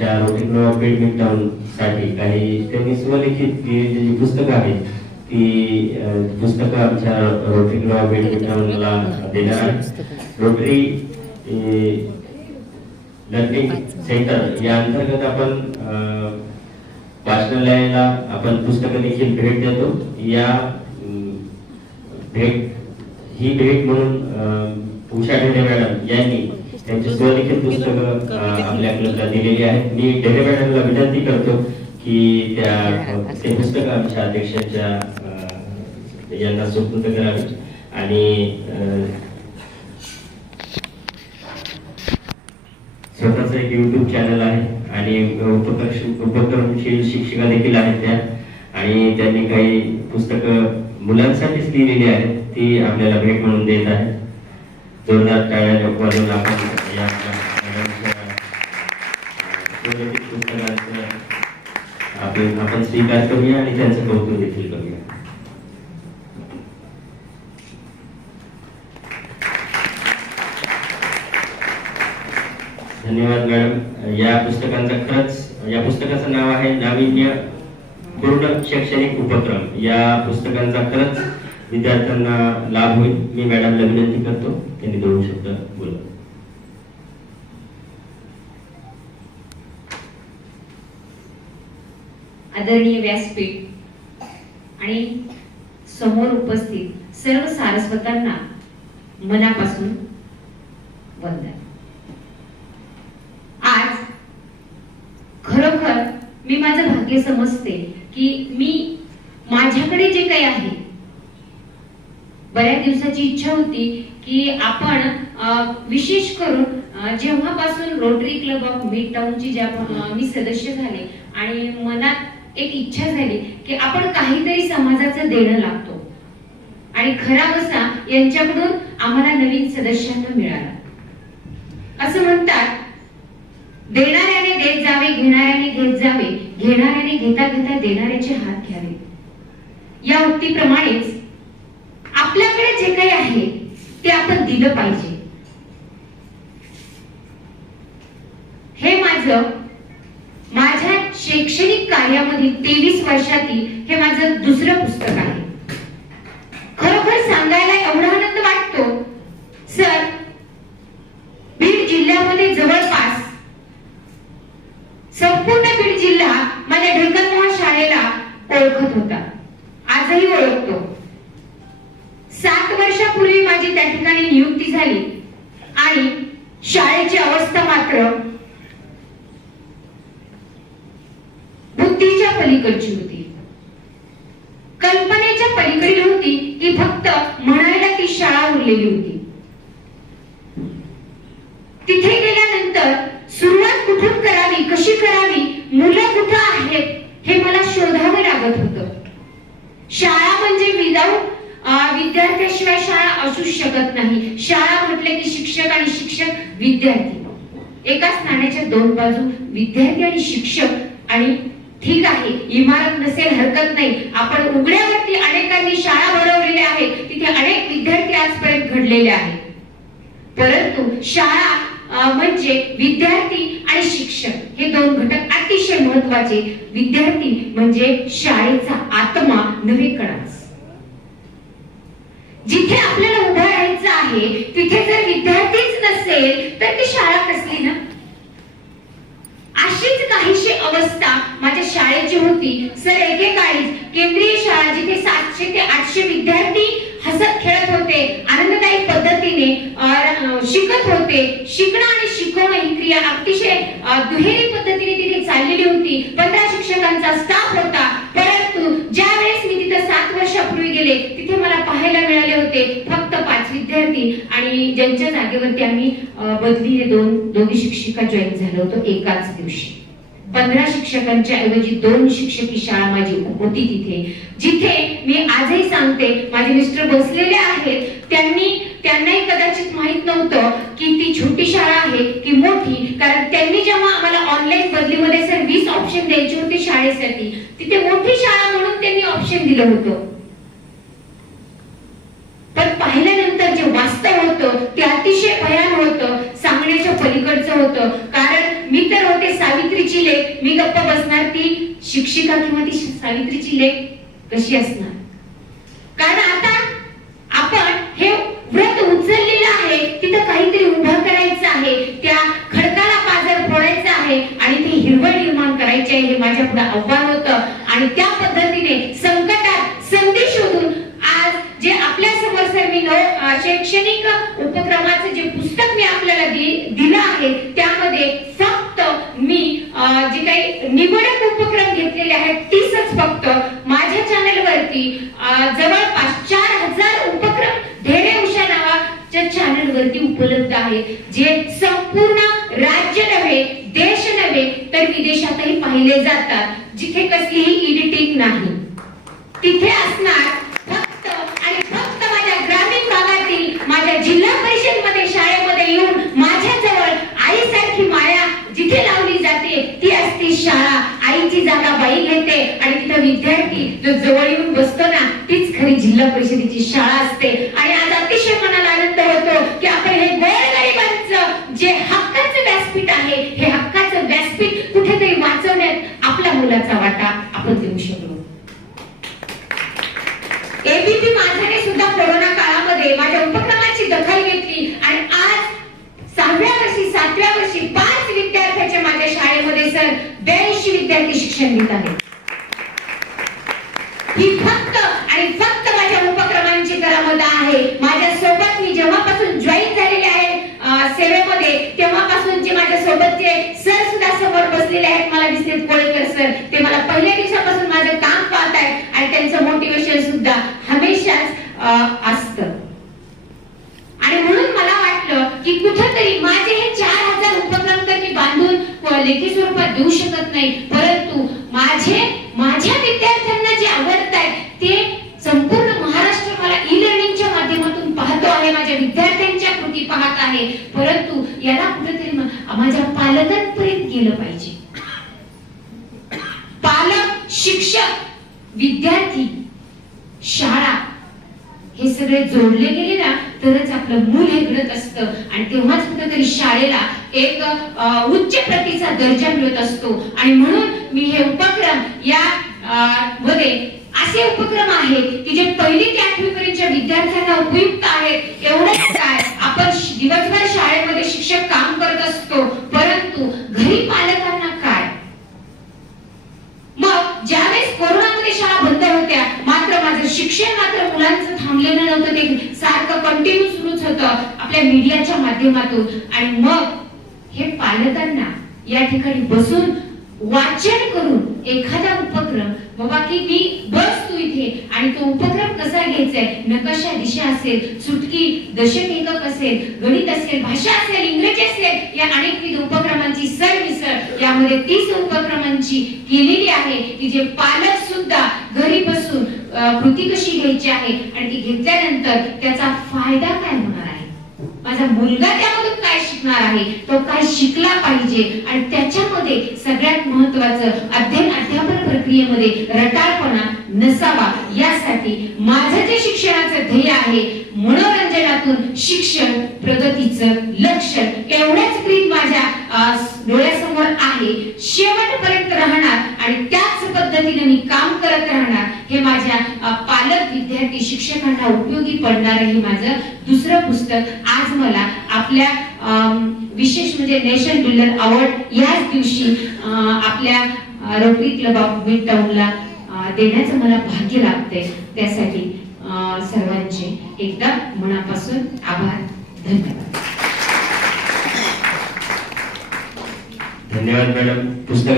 आमच्या रोटिंग बॅडमिंटनसाठी काही त्यांनी स्वलिखित जी पुस्तकं आहेत ती अं, पुस्तकं आमच्या रोटरी क्लब बॅडमिंटनला देणार आहे रोटरी लर्निंग सेंटर या अंतर्गत आपण वाचनालयाला आपण पुस्तकं देखील भेट देतो. या भेट ही भेट म्हणून उषा ढेरे मॅडम यांनी त्यांची स्वलिखित पुस्तकं आपल्या क्लबला दिलेली आहेत. मी ढेरे मॅडमला विनंती करतो की त्या ते पुस्तक आमच्या अध्यक्षांच्या यांना सुपूर्द करावे. आणि स्वतःच एक युट्यूब चॅनल आहे आणि उपक्रम उपक्रमशील शिक्षिका देखील आहेत त्या. आणि त्यांनी काही पुस्तकं मुलांसाठीच लिहिलेली आहेत. ती आपल्याला भेट म्हणून देत आहे जोरदार टाळ्या वाजवून आपण या मॅडमच्या, आपण आपण स्वीकार करूया आणि त्यांचं कौतुक देखील करूया धन्यवाद मॅडम. या पुस्तकांचा खरंच या पुस्तकाचं नाव आहे नाविन्य पूर्ण शैक्षणिक उपक्रम. या पुस्तकांचा खरंच विद्यार्थ्यांना लाभ होईल. मी मॅडमला विनंती करतो त्यांनी दोन शब्द बोला आदरणीय व्यासपीठ आणि समोर उपस्थित सर्व सारस्वतांना मनापासून वंदन. आज खरोखर मी माझं भाग्य समजते की मी माझ्याकडे जे काही आहे बऱ्याच दिवसाची इच्छा होती की आपण विशेष करून जेव्हापासून रोटरी क्लब ऑफ मिड टाउनची ज्या मी सदस्य झाले आणि मनात एक इच्छा झाली की आपण काहीतरी समाजाचं देणं लागतो. आणि खरा बसा यांच्याकडून आम्हाला नवीन सदस्यांना मिळाला. असं म्हणतात देणाऱ्याने देत जावे घेणाऱ्याने घेत जावे घेणाऱ्याने घेता घेता देणाऱ्याचे हात घ्यावे. या उक्तीप्रमाणेच आपल्याकडे जे काही आहे ते आपण दिलं पाहिजे. हे माझं कार्यामधील तेवीस वर्षातील हे माझं दुसरं पुस्तक आहे खरोखर सांगायला एवढा आनंद वाटतो सर बीड जिल्ह्यामध्ये जवळपास संपूर्ण बीड जिल्हा माझ्या ढेकलमोहन शाळेला ओळखत होता आजही ओळखतो सात वर्षापूर्वी माझी त्या ठिकाणी नियुक्ती झाली आणि शाळेची अवस्था मात्र बुद्धीच्या पलीकडची होती कल्पनेच्या पलीकडील होती की फक्त म्हणायला ती शाळा उरलेली होती तिथे गेल्यानंतर सुरुवात कुठून करावी कशी करावी मुलं कुठं आहेत हे मला शोधावं लागत होत. शाळा म्हणजे विदाऊट विद्यार्थ्याशिवाय शाळा असूच शकत नाही. शाळा म्हटले की शिक्षक आणि शिक्षक विद्यार्थी. एकाच नाण्याच्या दोन बाजू विद्यार्थी आणि शिक्षक. आणि ठीक आहे इमारत नसेल हरकत नाही. आपण उघड्यावरती अनेकांनी शाळा भरवलेल्या आहेत. तिथे अनेक विद्यार्थी आजपर्यंत घडलेले आहेत. परंतु शाळा म्हणजे विद्यार्थी आणि शिक्षक हे दोन घटक अति महत्त्वाचे विद्यार्थी म्हणजे शाळेचा आत्मा नव्हे कणाच जिथे आपल्याला उभं राहायचं आहे तिथे जर विद्यार्थीच नसेल तर ती शाळा कसली ना? अशीच काहीशी अवस्था माझ्या शाळेची होती. सर एकेकाळी केंद्रीय शाळा जिथे सातशे ते आठशे विद्यार्थी हसत खेळत होते आनंददायी पद्धतीने शिकत होते. शिकणं आणि शिकवणं ही क्रिया अतिशय दुहेरी पद्धतीने तिथे चाललेली होती. पंधरा शिक्षकांचा स्टाफ होता. परंतु ज्या वेळेस मी तिथे सात वर्षापूर्वी गेले तिथे मला पाहायला मिळाले होते फक्त पाच विद्यार्थी. आणि ज्यांच्या जागेवरती आम्ही बदलीने दोन दोन्ही शिक्षिका जॉईन झालो होतो एकाच दिवशी. पंधरा शिक्षकांच्या ऐवजी दोन शिक्षकी शाळा माझी होती तिथे. जिथे मी आजही सांगते माझे मिस्टर बसलेले आहेत. त्यांनी त्यांनाही कदाचित माहीत नव्हतं की ती छोटी शाळा आहे की मोठी. कारण त्यांनी जेव्हा आम्हाला ऑनलाईन बदलीमध्ये सर वीस ऑप्शन द्यायचे होते शाळेसाठी तिथे मोठी शाळा म्हणून त्यांनी ऑप्शन दिलं होतं. पण पाहिल्यानंतर जे वास्तव होतं ते अतिशय भयान होतं सांगण्याच्या पलीकडचं होतं कारण मी गप्प बसणार ती शिक्षिका किंवा ती सावित्रीची लेख कशी असणार? कारण आता आपण हे व्रत उचललेलं आहे तिथं काहीतरी उभं करायचं आहे त्या खडकाला पाजर फोडायचं आहे आणि ती हिरवळ निर्माण करायची आहे हे माझ्या पुढे आव्हान होतं आणि त्या पद्धतीने संकटात संधी शोधून आज जे आपल्यासमोर सर मी नव अ, शैक्षणिक उपक्रमाचं जे पुस्तक मी आपल्याला दि- दिलं आहे त्यामध्ये फक्त मी अ, जे काही निवडक उपक्रम घेतलेले आहेत तीसच फक्त माझ्या चॅनल वरती जवळपास चार हजार उपक्रम ढेरे उषा नावाच्या चॅनल वरती उपलब्ध आहे जे संपूर्ण राज्य नव्हे देश नव्हे तर विदेशातही पाहिले जातात जिथे कसलीही एडिटिंग नाही तिथे असणार फक्त आणि फक्त माझ्या ग्रामीण भागातील माझ्या जिल्हा परिषदमध्ये शाळेमध्ये येऊन माझ्या जवळ आईसारखी माया जिथे लावली जाते ती असते शाळा आईची जागा बाई घेते आणि तिथं विद्यार्थी जो जवळ येऊन बसतो ना तीच खरी जिल्हा परिषदेची शाळा असते. आणि आज अतिशय मनाला आनंद होतो की आपण हे गोरगरिबांचं जे हक्काचं व्यासपीठ आहे हे हक्काचं व्यासपीठ कुठेतरी वाचवण्यात आपल्या मुलाचा वाटा आपण देऊ शकलो. एबीपी माझाने सुद्धा कोरोना काळामध्ये माझ्या उपक्रमाची दखल घेतली आणि आज सहाव्या वर्षी सातव्या वर्षी पाच विद्यार्थ्याचे माझ्या शाळेमध्ये सर ब्याऐंशी विद्यार्थी शिक्षण घेत आहेत ही फक्त आणि फक्त माझ्या होता आहे. माझ्या सोबत मी जेव्हापासून जॉईन झालेले आहे सेवेमध्ये तेव्हापासून जे माझ्या सोबतचे सर सुद्धा समोर बसलेले आहेत मला दिसले कोळेकर सर ते मला पहिल्या दिवसापासून माझं काम पाहत आहेत आणि त्यांचं मोटिवेशन सुद्धा हमेशाच असत. आणि म्हणून मला वाटलं की कुठंतरी माझे हे चार हजार उपक्रम तर मी बांधून लेखी स्वरूपात देऊ शकत नाही. परंतु माझे माझ्या विद्यार्थ्यांना जे आवडत आहे ते संपूर्ण महाराष्ट्र मला ई लर्निंगच्या माध्यमातून पाहतो आहे माझ्या विद्यार्थ्यांच्या कृती पाहत आहे परंतु याला कुठेतरी मा- माझ्या केलं पाहिजे. पालक शिक्षक विद्यार्थी शाळा हे सगळे जोडले गेले ना तरच आपलं मूल हे घडत असतं. आणि तेव्हाच कुठेतरी शाळेला एक उच्च प्रतीचा दर्जा मिळत असतो. आणि म्हणून मी हे उपक्रम या मध्ये असे उपक्रम आहेत की जे पहिली ते आठवी पर्यंतच्या विद्यार्थ्यांना उपयुक्त आहेत. एवढंच काय आपण दिवसभर शाळेमध्ये शिक्षक काम करत असतो परंतु घरी पालकांना काय मग ज्यावेळेस कोरोनामध्ये शाळा बंद होत्या मात्र माझं शिक्षण मात्र मुलांचं थांबलेलं नव्हतं ते सारखं कंटिन्यू सुरूच होतं आपल्या मीडियाच्या माध्यमातून. आणि मग हे पालकांना या ठिकाणी बसून वाचन करून एखादा उपक्रम बाबा की मी बस तू इथे आणि तो उपक्रम कसा घ्यायचाय नकाशा दिशा असेल? सुटकी दशक एकक असेल? गणित असेल? भाषा असेल? इंग्रजी असेल? या अनेकविध उपक्रमांची सरमिसळ यामध्ये तीस उपक्रमांची केलेली आहे की जे पालक सुद्धा घरी बसून कृती कशी घ्यायची आहे आणि ती घेतल्यानंतर त्याचा फायदा काय होणार आहे? माझा मुलगा त्यामधून काय शिकणार आहे? तो काय शिकला पाहिजे? आणि त्याच्यामध्ये सगळ्यात महत्वाचं अध्ययन अध्यापन प्रक्रियेमध्ये रटाळपणा नसावा. यासाठी माझं जे शिक्षणाचं ध्येय आहे मनोरंजनातून शिक्षण प्रगतीचं लक्ष एवढ्याच प्रीत माझ्या डोळ्यासमोर आहे. शेवटपर्यंत राहणार आणि त्याच पद्धतीने मी काम करत राहणार. हे माझ्या पालक विद्यार्थी शिक्षकांना उपयोगी पडणार हे माझं दुसरं पुस्तक. आज मला आपल्या विशेष म्हणजे नेशन बिल्डर अवॉर्ड याच दिवशी आपल्या रोटरी क्लब ऑफ मिड टाउनला देण्याचं मला भाग्य लागतंय त्यासाठी सर्वांचे एकदा मनापासून आभार. धन्यवाद. धन्यवाद मॅडम. पुस्तक